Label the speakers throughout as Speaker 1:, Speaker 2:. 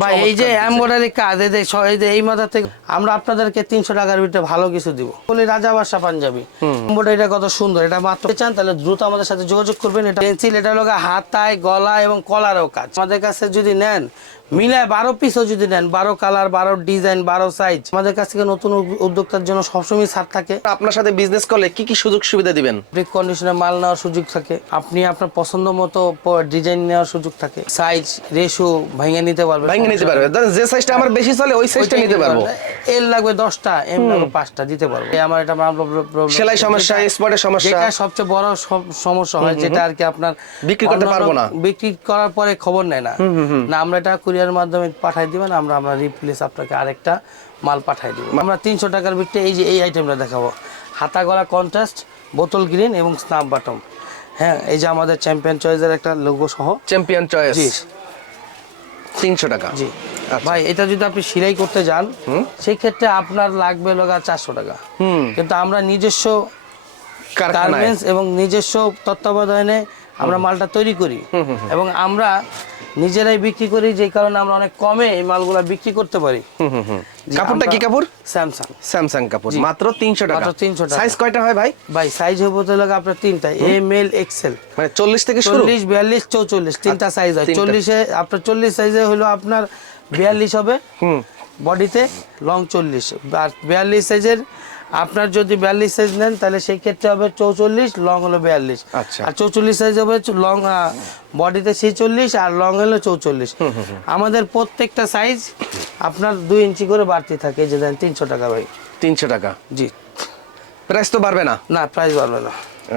Speaker 1: ভাই এই যে এমব্রয়ডারি কাজ এই যে এই যে এই মাথা থেকে আমরা আপনাদেরকে তিনশো টাকার ভিতরে ভালো কিছু দিব। বলি রাজা বাসা পাঞ্জাবি। এমব্রয়ডারিটা কত সুন্দর এটা মাত্র চান তাহলে দ্রুত আমাদের সাথে যোগাযোগ করবেন। এটা পেন্সিল এটা হলো হাতায় গলা এবং কলারও কাজ। আমাদের কাছে যদি নেন মিলায় বারো পিসও যদি নেন বারো কালার বারো ডিজাইন বারো সাইজ আমাদের কাছ থেকে নতুন উদ্যোক্তার জন্য সবসময় ছাড় থাকে।
Speaker 2: আপনার সাথে বিজনেস করলে কি কি সুযোগ সুবিধা দিবেন?
Speaker 1: ব্রিক কন্ডিশনে মাল নেওয়ার সুযোগ থাকে। আপনি আপনার পছন্দ মতো ডিজাইন নেওয়ার সুযোগ থাকে। সাইজ রেশো ভেঙে নিতে পারবে।
Speaker 2: ভেঙে নিতে পারবে। ধরেন যে সাইজটা আমার বেশি চলে ওই সাইজটা নিতে পারব।
Speaker 1: এল লাগবে দশটা এম লাগবে পাঁচটা দিতে পারব। আমার এটা
Speaker 2: সেলাই সমস্যা স্পটের সমস্যা।
Speaker 1: সবচেয়ে বড় সম- সমস্যা হয় যেটা আর কি আপনার
Speaker 2: বিক্রি করতে পারব না।
Speaker 1: বিক্রি করার পরে খবর নেয় না। না আমরা এটা কুরিয়ার মাধ্যমে পাঠাই দিবেন আমরা আমরা রিপ্লেস আপনাকে আরেকটা মাল পাঠাই দিব। আমরা তিনশো টাকার বিটে এই যে এই আইটেমটা দেখাবো। হাতা গলা কন্ট্রাস্ট বোতল গ্রিন এবং স্নাপ বাটম হ্যাঁ এই যে আমাদের চ্যাম্পিয়ন চয়েসের একটা লোগো সহ।
Speaker 2: চ্যাম্পিয়ন চয়েস
Speaker 1: জি।
Speaker 2: তিনশো টাকা।
Speaker 1: জি।
Speaker 2: আচ্ছা।
Speaker 1: ভাই এটা যদি আপনি সেলাই করতে যান সেই ক্ষেত্রে আপনার লাগবে লগা চারশো টাকা। কিন্তু আমরা নিজস্ব গার্মেন্টস এবং নিজস্ব তত্ত্বাবধানে আমরা মালটা তৈরি করি। এবং আমরা নিজেরাই বিক্রি করি যে কারণে আমরা অনেক কমে এই মালগুলা বিক্রি করতে পারি।
Speaker 2: কাপড়টা কি কাপড়?
Speaker 1: স্যামসাং।
Speaker 2: স্যামসাং কাপড় মাত্র তিনশো টাকা।
Speaker 1: মাত্র 300 টাকা।
Speaker 2: সাইজ কয়টা হয় ভাই?
Speaker 1: ভাই সাইজ হবে তো লাগে আপনার তিনটা এম এল এক্সেল।
Speaker 2: মানে চল্লিশ থেকে শুরু?
Speaker 1: চল্লিশ বিয়াল্লিশ চৌচল্লিশ তিনটা সাইজ হয়। চল্লিশে আপনার চল্লিশ সাইজে হলো আপনার বিয়াল্লিশ হবে।
Speaker 2: হুম।
Speaker 1: বডিতে লং চল্লিশ। আর বিয়াল্লিশ সাইজের আপনার যদি বিয়াল্লিশ সাইজ নেন তাহলে সেই ক্ষেত্রে হবে চৌচল্লিশ লং হলো বিয়াল্লিশ।
Speaker 2: আচ্ছা।
Speaker 1: আর চৌচল্লিশ সাইজ হবে লং বডিতে ছেচল্লিশ আর লং হলো চৌচল্লিশ। আমাদের প্রত্যেকটা সাইজ আপনার দুই ইঞ্চি করে বাড়তি থাকে যে দেন তিনশো টাকা ভাই।
Speaker 2: তিনশো টাকা?
Speaker 1: জি।
Speaker 2: প্রাইস তো বাড়বে না?
Speaker 1: না প্রাইস বাড়বে না।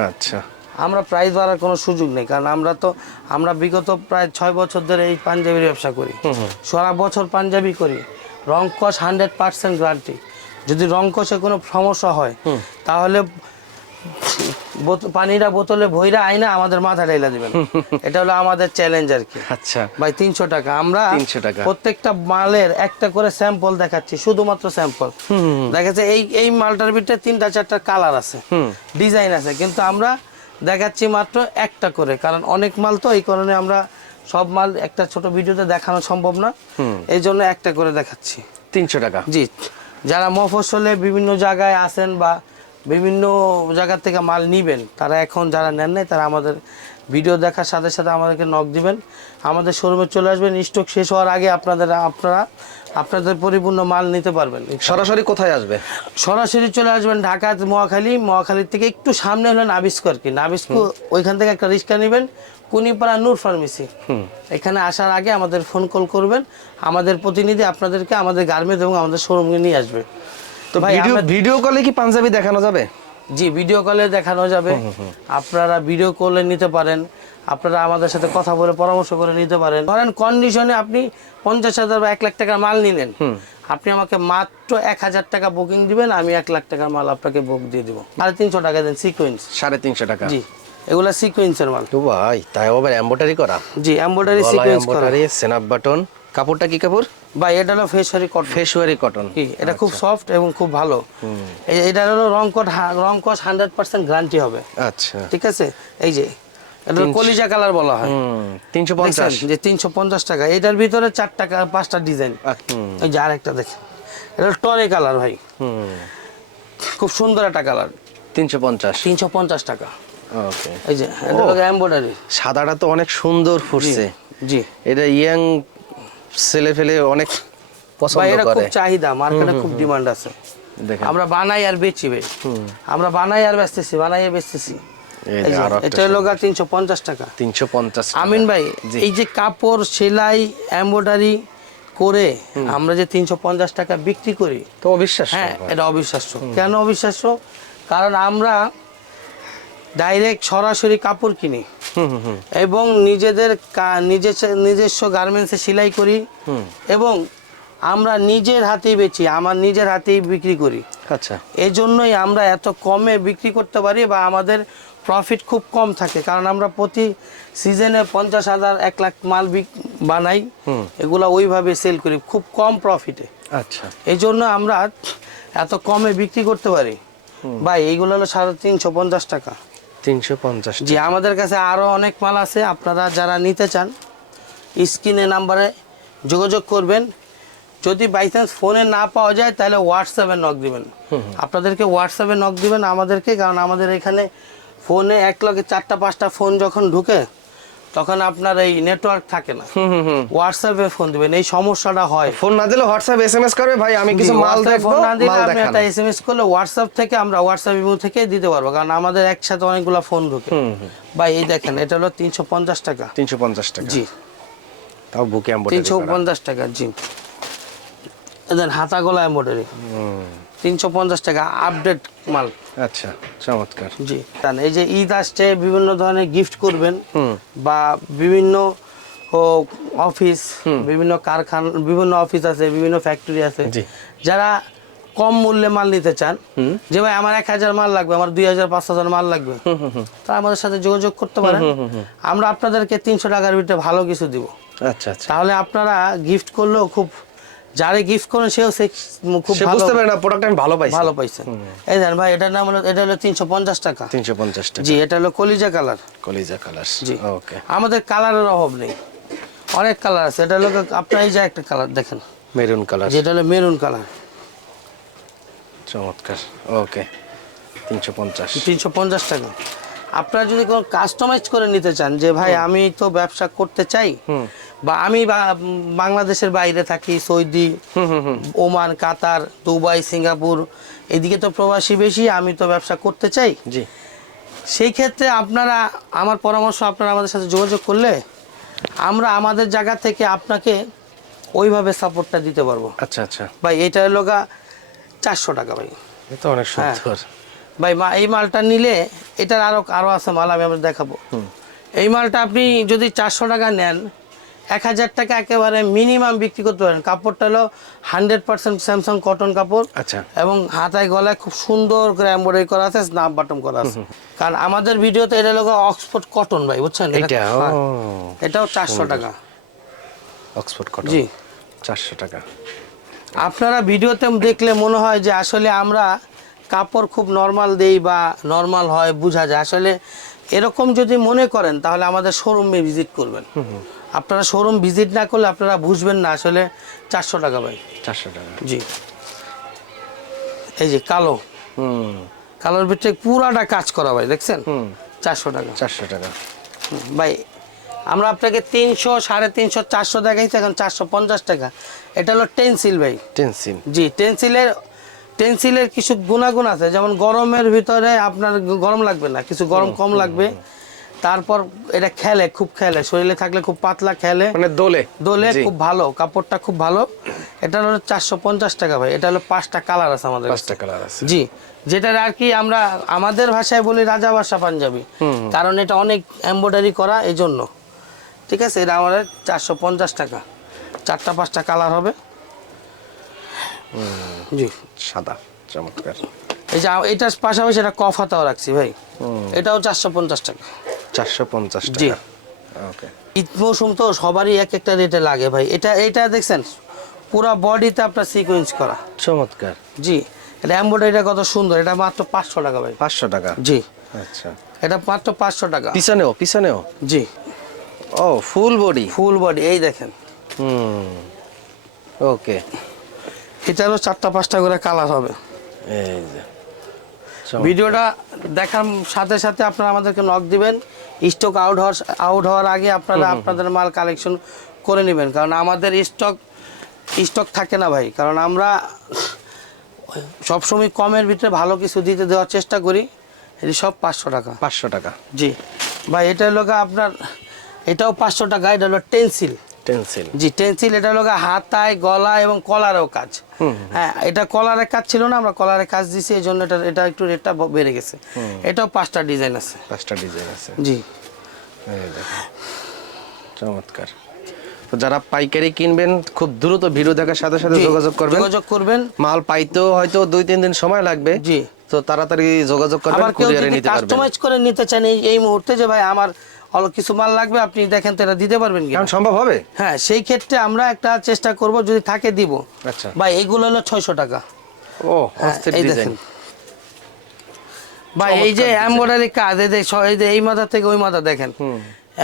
Speaker 2: আচ্ছা।
Speaker 1: আমরা প্রাইস বাড়ার কোনো সুযোগ নেই কারণ আমরা তো আমরা বিগত প্রায় ছয় বছর ধরে এই পাঞ্জাবির ব্যবসা করি। সারা বছর পাঞ্জাবি করি। রং কস হান্ড্রেড পার্সেন্ট গ্যারান্টি। যদি রং কষে কোনো সমস্যা হয় তাহলে পানিটা বোতলে ভইরা আইনা আমাদের মাথা ঢাইলা দিবেন। এটা হলো আমাদের চ্যালেঞ্জ আর কি।
Speaker 2: আচ্ছা।
Speaker 1: ভাই তিনশো টাকা। আমরা
Speaker 2: 300 টাকা।
Speaker 1: প্রত্যেকটা মালের একটা করে স্যাম্পল দেখাচ্ছি শুধুমাত্র স্যাম্পল দেখাচ্ছে এই এই মালটার ভিতরে তিনটা চারটা কালার আছে। ডিজাইন আছে। কিন্তু আমরা দেখাচ্ছি মাত্র একটা করে কারণ অনেক মাল তো এই কারণে আমরা সব মাল একটা ছোট ভিডিওতে দেখানো সম্ভব না। এই জন্য একটা করে দেখাচ্ছি।
Speaker 2: তিনশো টাকা।
Speaker 1: জি। যারা মফসলে বিভিন্ন জায়গায় আসেন বা বিভিন্ন জায়গা থেকে মাল নিবেন তারা এখন যারা নেন নাই তারা আমাদের ভিডিও দেখার সাথে সাথে আমাদেরকে নক দিবেন। আমাদের শোরুমে চলে আসবেন স্টক শেষ হওয়ার আগে আপনাদের আপনারা আপনাদের পরিপূর্ণ মাল নিতে পারবেন।
Speaker 2: সরাসরি কোথায় আসবে?
Speaker 1: সরাসরি চলে আসবেন ঢাকা মহাখালী। মহাখালীর থেকে একটু সামনে হলেন নাবিস্কো আর কি? নাবিস্কো ওইখান থেকে একটা রিক্সা নেবেন। কুনিপাড়া নূর ফার্মেসি। এখানে আসার আগে আমাদের ফোন কল করবেন। আমাদের প্রতিনিধি আপনাদেরকে আমাদের গার্মেন্টস এবং আমাদের শোরুমে নিয়ে আসবে।
Speaker 2: তো
Speaker 1: ভাই,
Speaker 2: ভিডিও কলে কি পাঞ্জাবি দেখানো যাবে?
Speaker 1: জি ভিডিও কলে দেখানো যাবে। আপনারা ভিডিও কলে নিতে পারেন। আপনারা আমাদের সাথে কথা বলে পরামর্শ করে নিতে পারেন। ধরেন কন্ডিশনে আপনি পঞ্চাশ হাজার বা এক লাখ টাকার মাল নিলেন। আপনি আমাকে মাত্র এক হাজার টাকা বুকিং দিবেন আমি এক লাখ টাকার মাল আপনাকে বুক দিয়ে দিব। সাড়ে তিনশো টাকা দেন সিকোয়েন্স
Speaker 2: সাড়ে তিনশো টাকা।
Speaker 1: জি। এগুলা সিকোয়েন্সের মাল।
Speaker 2: তো ভাই তাই আবার এম্বোটারি করা?
Speaker 1: জি এমব্রয়ডারি সিকোয়েন্স করা।
Speaker 2: সেনাপ বাটন কাপড়টা কি কাপড়?
Speaker 1: ভাই এটা হলো ফেসারি কট
Speaker 2: ফেসুয়ারি কটন
Speaker 1: কি এটা খুব সফট এবং খুব ভালো। এটা হলো রং কট রং কস হান্ড্রেড পার্সেন্ট গ্যারান্টি হবে।
Speaker 2: আচ্ছা।
Speaker 1: ঠিক আছে? এই যে এটা কলিজা কালার বলা হয়।
Speaker 2: তিনশো পঞ্চাশ?
Speaker 1: যে তিনশো পঞ্চাশ টাকা। এটার ভিতরে চার টাকা পাঁচটা ডিজাইন
Speaker 2: হুম।
Speaker 1: এই যে আরেকটা দেখেন। এটা টরে কালার ভাই।
Speaker 2: হুম।
Speaker 1: খুব সুন্দর একটা কালার
Speaker 2: তিনশো পঞ্চাশ।
Speaker 1: তিনশো পঞ্চাশ টাকা।
Speaker 2: ওকে
Speaker 1: এই যে এটা এমব্রয়ডারি
Speaker 2: সাদাটা তো অনেক সুন্দর ফুটছে।
Speaker 1: জি।
Speaker 2: এটা ইয়াং ছেলে ফেলে অনেক পছন্দ
Speaker 1: এটা খুব চাহিদা মার্কেটে খুব ডিমান্ড আছে। আমরা বানাই আর বেচি ভাই। আমরা বানাই আর বেচতেছি বানাই আর বেচতেছি। এটা হলো তিনশো পঞ্চাশ টাকা।
Speaker 2: তিনশো পঞ্চাশ
Speaker 1: আমিন ভাই এই যে কাপড় সেলাই এমব্রয়ডারি করে আমরা যে তিনশো পঞ্চাশ টাকা বিক্রি করি।
Speaker 2: তো অবিশ্বাস
Speaker 1: হ্যাঁ এটা অবিশ্বাস্য। কেন অবিশ্বাস্য? কারণ আমরা ডাইরেক্ট সরাসরি কাপড় কিনি। এবং নিজেদের কা- নিজে- নিজস্ব গার্মেন্টসে সেলাই করি। এবং আমরা নিজের হাতেই বেচি আমার নিজের হাতেই বিক্রি করি।
Speaker 2: আচ্ছা।
Speaker 1: এই জন্যই আমরা এত কমে বিক্রি করতে পারি বা আমাদের প্রফিট খুব কম থাকে। কারণ আমরা প্রতি সিজনে পঞ্চাশ হাজার এক লাখ মাল বানাই। এগুলা ওইভাবে সেল করি খুব কম প্রফিটে
Speaker 2: আচ্ছা।
Speaker 1: এই জন্য আমরা এত কমে বিক্রি করতে পারি। ভাই এইগুলো হলো সাড়ে তিনশো পঞ্চাশ টাকা।
Speaker 2: তিনশো পঞ্চাশ
Speaker 1: জি আমাদের কাছে আরও অনেক মাল আছে আপনারা যারা নিতে চান স্ক্রিনে নাম্বারে যোগাযোগ করবেন। যদি বাই চান্স ফোনে না পাওয়া যায় তাহলে হোয়াটসঅ্যাপে নক দিবেন। আপনাদেরকে হোয়াটসঅ্যাপে নক দিবেন আমাদেরকে কারণ আমাদের এখানে ফোনে এক লগে চারটা পাঁচটা ফোন যখন ঢুকে তখন আপনার এই নেটওয়ার্ক থাকে না।
Speaker 2: হুম হুম হুম।
Speaker 1: হোয়াটসঅ্যাপে ফোন দিবেন এই সমস্যাটা হয়।
Speaker 2: ফোন না দিলে হোয়াটসঅ্যাপ এসএমএস করবে ভাই আমি কিছু মাল দেখব
Speaker 1: ফোন না দিলে আপনি একটা এসএমএস করলে হোয়াটসঅ্যাপ থেকে আমরা হোয়াটসঅ্যাপ ইমো থেকে দিতে পারব কারণ আমাদের একসাথে অনেকগুলো ফোন ঢুকে। ভাই এই দেখেন এটা হলো তিনশো পঞ্চাশ টাকা।
Speaker 2: তিনশো পঞ্চাশ টাকা।
Speaker 1: জি।
Speaker 2: তাও বুকে
Speaker 1: তিনশো
Speaker 2: এম্বোটারি
Speaker 1: পঞ্চাশ টাকা জি। এদের হাতা গলা এম্বয়ডারি। তিনশো পঞ্চাশ টাকা আপডেট মাল।
Speaker 2: আচ্ছা চমৎকার।
Speaker 1: জি। এই যে ঈদ আসছে বিভিন্ন ধরনের গিফট করবেন বা বিভিন্ন অফিস বিভিন্ন কারখানা বিভিন্ন অফিস আছে বিভিন্ন ফ্যাক্টরি আছে। যারা কম মূল্যে মাল নিতে চান যে ভাই আমার এক হাজার মাল লাগবে আমার দুই হাজার পাঁচ হাজার মাল লাগবে তা আমাদের সাথে যোগাযোগ করতে পারেন। আমরা আপনাদেরকে তিনশো টাকার ভিতরে ভালো কিছু দিব।
Speaker 2: আচ্ছা আচ্ছা।
Speaker 1: তাহলে আপনারা গিফট করলেও খুব যারে গিফট করেন সেও সে খুব
Speaker 2: সে
Speaker 1: ভালো
Speaker 2: বুঝতে পারে না প্রোডাক্ট আমি ভালো পাইছি।
Speaker 1: ভালো পাইছে। এই দেন ভাই এটার নাম হলো এটা হলো তিনশো পঞ্চাশ টাকা।
Speaker 2: তিনশো পঞ্চাশ টাকা।
Speaker 1: জি এটা হলো কলিজা কালার।
Speaker 2: কলিজা কালার।
Speaker 1: জি।
Speaker 2: ওকে।
Speaker 1: আমাদের কালারের অভাব নেই। অনেক কালার আছে। এটা হলো আপনার এই যে একটা কালার দেখেন।
Speaker 2: Maroon colour.
Speaker 1: যেটা হলো মেরুন কালার।
Speaker 2: চমৎকার। ওকে। তিনশো পঞ্চাশ।
Speaker 1: তিনশো পঞ্চাশ টাকা। আপনারা যদি কোনো কাস্টমাইজ করে নিতে চান যে ভাই আমি তো ব্যবসা করতে চাই বা আমি বা- বাংলাদেশের বাইরে থাকি Saudi Oman Qatar Dubai Singapore এদিকে তো প্রবাসী বেশি আমি তো ব্যবসা করতে চাই।
Speaker 2: জি।
Speaker 1: সেই ক্ষেত্রে আপনারা আমার পরামর্শ আপনারা আমাদের সাথে যোগাযোগ করলে আমরা আমাদের জায়গা থেকে আপনাকে ওইভাবে সাপোর্টটা দিতে পারব।
Speaker 2: আচ্ছা আচ্ছা।
Speaker 1: ভাই এটা হলো গা চারশো টাকা ভাই।
Speaker 2: অনেক
Speaker 1: হ্যাঁ।
Speaker 2: সুন্দর।
Speaker 1: ভাই মা এই মালটা নিলে এটার আরও আরও আছে মাল আমি আপনাদের দেখাবো। এই মালটা আপনি যদি চারশো টাকা নেন এক হাজার টাকা একেবারে মিনিমাম বিক্রি করতে পারেন। কাপড়টা হলো হান্ড্রেড পার্সেন্ট স্যামসাং কটন কাপড়।
Speaker 2: আচ্ছা।
Speaker 1: এবং হাতায় গলায় খুব সুন্দর করে এমব্রয়ডারি করা আছে স্নাপ বাটন করা আছে। কারণ আমাদের ভিডিওতে এটা হলো অক্সফোর্ড কটন ভাই বুঝছেন? এটা- হ্যাঁ, এটাও চারশো টাকা।
Speaker 2: অক্সফোর্ড কটন
Speaker 1: জি।
Speaker 2: চারশো টাকা।
Speaker 1: আপনারা ভিডিওতে দেখলে মনে হয় যে আসলে আমরা কাপড় খুব নর্মাল দেই বা নর্মাল হয় বোঝা যায়। আসলে এরকম যদি মনে করেন তাহলে আমাদের শোরুমে ভিজিট করবেন। আপনারা শোরুম ভিজিট না করলে আপনারা বুঝবেন না আসলে চারশো টাকা ভাই।
Speaker 2: চারশো টাকা।
Speaker 1: জি। এই যে কালো।
Speaker 2: হুম।
Speaker 1: কালোর ভিতরে পুরাটা কাজ করা ভাই দেখছেন? চারশো টাকা।
Speaker 2: চারশো টাকা।
Speaker 1: ভাই আমরা আপনাকে তিনশো সাড়ে তিনশো চারশো দেখাইছি এখন চারশো পঞ্চাশ টাকা। এটা হলো টেন্সিল ভাই।
Speaker 2: টেন্সিল।
Speaker 1: জি টেন্সিলের টেন্সিলের কিছু গুণাগুণ আছে যেমন গরমের ভিতরে আপনার গরম লাগবে না কিছু গরম কম লাগবে। তারপর এটা খেলে খুব খেলে। শরীরে থাকলে খুব পাতলা খেলে।
Speaker 2: মানে দোলে?
Speaker 1: দোলে খুব ভালো কাপড়টা খুব ভালো। এটা হলো চারশো পঞ্চাশ টাকা ভাই। এটা হলো পাঁচটা কালার আছে আমাদের
Speaker 2: পাঁচটা কালার আছে।
Speaker 1: জি। যেটা আর কি আমরা আমাদের ভাষায় বলি রাজা ভাষা পাঞ্জাবি। কারণ এটা অনেক এমব্রয়ডারি করা এই জন্য ঠিক আছে? এটা আমাদের চারশো পঞ্চাশ টাকা। চারটা পাঁচটা কালার হবে। জি।
Speaker 2: সাদা চমৎকার।
Speaker 1: এই যে এটার পাশাপাশি এটা কফ হাতাও রাখছি ভাই। এটাও চারশো পঞ্চাশ টাকা।
Speaker 2: চারশো পঞ্চাশ
Speaker 1: জি।
Speaker 2: টাকা। ওকে
Speaker 1: ঈদ মৌসুম তো সবারই এক একটা রেটে লাগে ভাই। এটা এটা দেখছেন পুরা বডিতে আপনার সিকোয়েন্স করা।
Speaker 2: চমৎকার।
Speaker 1: জি এটা এমব্রয়ডারিটা কত সুন্দর এটা মাত্র পাঁচশো টাকা ভাই।
Speaker 2: পাঁচশো টাকা?
Speaker 1: জি।
Speaker 2: আচ্ছা।
Speaker 1: এটা মাত্র পাঁচশো টাকা।
Speaker 2: পিছনেও পিছনেও?
Speaker 1: জি।
Speaker 2: ও ফুল বডি?
Speaker 1: ফুল বডি এই দেখেন।
Speaker 2: হুম ওকে।
Speaker 1: এটারও চারটা পাঁচটা করে কালার হবে।
Speaker 2: এই যে
Speaker 1: ভিডিওটা দেখার সাথে সাথে আপনারা আমাদেরকে নক দিবেন। স্টক আউট হওয়ার আউট হওয়ার আগে আপনারা আপনাদের মাল কালেকশন করে নেবেন। কারণ আমাদের স্টক স্টক থাকে না ভাই। কারণ আমরা সবসময় কমের ভিতরে ভালো কিছু দিতে দেওয়ার চেষ্টা করি। এটি সব পাঁচশো টাকা।
Speaker 2: পাঁচশো টাকা।
Speaker 1: জি। ভাই এটা হলো আপনার এটাও পাঁচশো টাকা এটা হলো টেন্সিল।
Speaker 2: টেন্সিল
Speaker 1: জি টেন্সিল এটা হলো হাতায় গলা এবং কলারেও কাজ। হ্যাঁ এটা কলারের কাজ ছিল না আমরা কলারের কাজ দিছি এই জন্য এটা এটা একটু রেটটা বেড়ে গেছে। এটাও পাঁচটা ডিজাইন আছে।
Speaker 2: পাঁচটা ডিজাইন আছে।
Speaker 1: জি।
Speaker 2: চমৎকার। যারা পাইকারি কিনবেন খুব দ্রুত ভিডিও দেখার সাথে সাথে যোগাযোগ করবেন।
Speaker 1: যোগাযোগ করবেন।
Speaker 2: মাল পাইতেও হয়তো দুই তিন দিন সময় লাগবে।
Speaker 1: জি।
Speaker 2: তো তাড়াতাড়ি যোগাযোগ করবেন
Speaker 1: কেউ
Speaker 2: কুরিয়ারে
Speaker 1: যদি
Speaker 2: নিতে পারবেন।
Speaker 1: কাস্টমাইজ করে নিতে চান এই মুহূর্তে যে ভাই আমার অল্প কিছু মাল লাগবে আপনি দেখেন তো এটা দিতে পারবেন কি
Speaker 2: কারণ সম্ভব হবে?
Speaker 1: হ্যাঁ সেই ক্ষেত্রে আমরা একটা চেষ্টা করব যদি থাকে দিব।
Speaker 2: আচ্ছা।
Speaker 1: ভাই এইগুলো হলো ছয়শো টাকা।
Speaker 2: ও
Speaker 1: হ্যাঁ,
Speaker 2: অস্থির
Speaker 1: এই
Speaker 2: ডিজাইন
Speaker 1: দেখেন। ভাই এই যে এমব্রয়ডারি কাজ এই যে এই যে এই মাথা থেকে ওই মাথা দেখেন।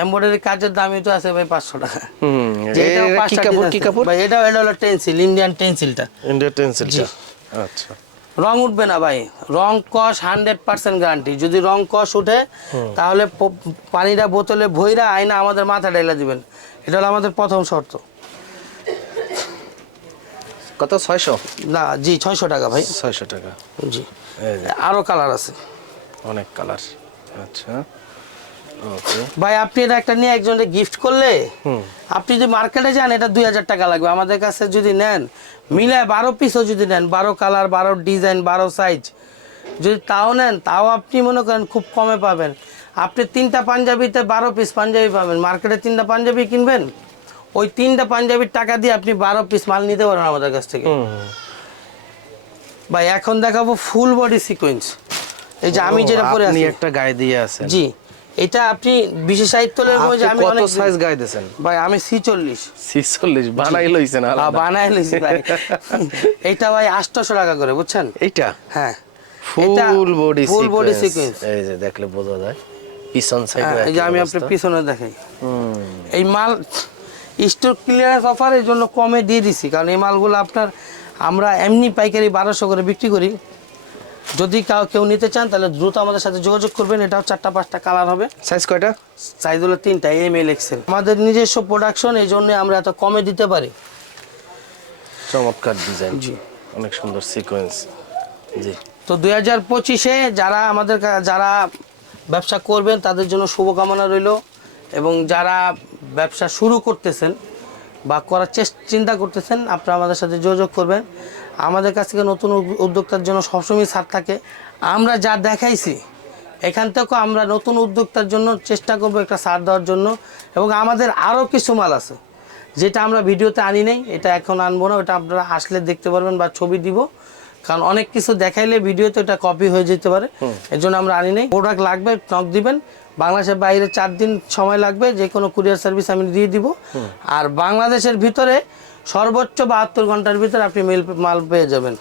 Speaker 1: এমব্রয়ডারি কাজের দামই তো আছে ভাই পাঁচশো টাকা।
Speaker 2: হুম এটা কি কাপড় কি কাপড়?
Speaker 1: ভাই এটাও এটা হলো টেন্সিল ইন্ডিয়ান টেন্সিলটা
Speaker 2: ইন্ডিয়ান টেন্সিলটা আচ্ছা।
Speaker 1: রং উঠবে না ভাই। রং কস হান্ড্রেড পার্সেন্ট গ্যারান্টি যদি রং কস উঠে তাহলে পানিটা বোতলে ভইরা আয়না আমাদের মাথা ডাইলা দিবেন। এটা হলো আমাদের প্রথম শর্ত।
Speaker 2: কত? ছয়শো?
Speaker 1: না জি ছয়শো টাকা ভাই।
Speaker 2: ছয়শো টাকা।
Speaker 1: জি।
Speaker 2: আরও
Speaker 1: আরও কালার আছে।
Speaker 2: অনেক কালার আচ্ছা।
Speaker 1: ভাই আপনি এটা একটা নিয়ে একজনকে গিফট করলে আপনি যদি মার্কেটে যান এটা দুই হাজার টাকা লাগবে। আমাদের কাছে যদি নেন মিলায় বারো পিসও যদি নেন বারো কালার বারো ডিজাইন বারো সাইজ যদি তাও নেন তাও আপনি মনে করেন খুব কমে পাবেন। আপনি তিনটা পাঞ্জাবিতে বারো পিস পাঞ্জাবি পাবেন। মার্কেটে তিনটা পাঞ্জাবি কিনবেন ওই তিনটা পাঞ্জাবির টাকা দিয়ে আপনি বারো পিস মাল নিতে পারবেন আমাদের কাছ থেকে। ভাই এখন দেখাবো ফুল বডি সিকোয়েন্স এই যে আমি যেটা পরে আছি।
Speaker 2: একটা গায়ে দিয়ে আছে
Speaker 1: জি। এটা আপনি বিশেষ সাহিত্যলের
Speaker 2: আপনি
Speaker 1: মধ্যে আমি
Speaker 2: কত সাইজ গায়ে দিয়েছেন
Speaker 1: ভাই আমি সি চল্লিশ
Speaker 2: ছিচল্লিশ বানাই লইছেন আলাদা।
Speaker 1: বানাই লইছি ভাই। এইটা ভাই আটশোশো টাকা করে বুঝছেন?
Speaker 2: এইটা?
Speaker 1: হ্যাঁ।
Speaker 2: Full body
Speaker 1: full body
Speaker 2: sequence এই যে দেখলে বোঝা যায়। পিছন সাইডে
Speaker 1: হ্যাঁ, এই যে আমি আপনার পিছনে দেখাই। এই মাল স্টোর ক্লিয়ারেন্স অফারের জন্য কমে দিয়ে দিছি কারণ এই মালগুলো আপনার আমরা এমনি পাইকারি বারোশো করে বিক্রি করি। যদি কাউ কেউ নিতে চান তাহলে দ্রুত আমাদের সাথে যোগাযোগ করবেন। এটাও চারটা পাঁচটা কালার হবে।
Speaker 2: সাইজ কয়টা?
Speaker 1: সাইজ হলো তিনটা এম এল এক্সেল আমাদের নিজস্ব প্রোডাকশন এই জন্য আমরা এত কমে দিতে পারি।
Speaker 2: চমৎকার ডিজাইন
Speaker 1: জি।
Speaker 2: অনেক সুন্দর সিকোয়েন্স জি।
Speaker 1: তো দুই হাজার পঁচিশে যারা আমাদের যারা ব্যবসা করবেন তাদের জন্য শুভকামনা রইল। এবং যারা ব্যবসা শুরু করতেছেন বা করার চেষ্টা চিন্তা করতেছেন আপনারা আমাদের সাথে যোগাযোগ করবেন। আমাদের কাছ থেকে নতুন উদ- উদ্যোক্তার জন্য সবসময় ছাড় থাকে। আমরা যা দেখাইছি এখান থেকেও আমরা নতুন উদ্যোক্তার জন্য চেষ্টা করব একটা ছাড় দেওয়ার জন্য। এবং আমাদের আরও কিছু মাল আছে যেটা আমরা ভিডিওতে আনি নাই এটা এখন আনব না ওটা আপনারা আসলে দেখতে পারবেন বা ছবি দিব। কারণ অনেক কিছু দেখাইলে ভিডিওতে এটা কপি হয়ে যেতে পারে। এর জন্য আমরা আনি নাই। প্রোডাক্ট লাগবে নক দিবেন। বাংলাদেশের বাইরে চার দিন সময় লাগবে যে কোনো কুরিয়ার সার্ভিস আমি দিয়ে দিব। আর বাংলাদেশের ভিতরে সর্বোচ্চ বাহাত্তর ঘণ্টার ভিতরে আপনি মেল মাল পেয়ে যাবেন।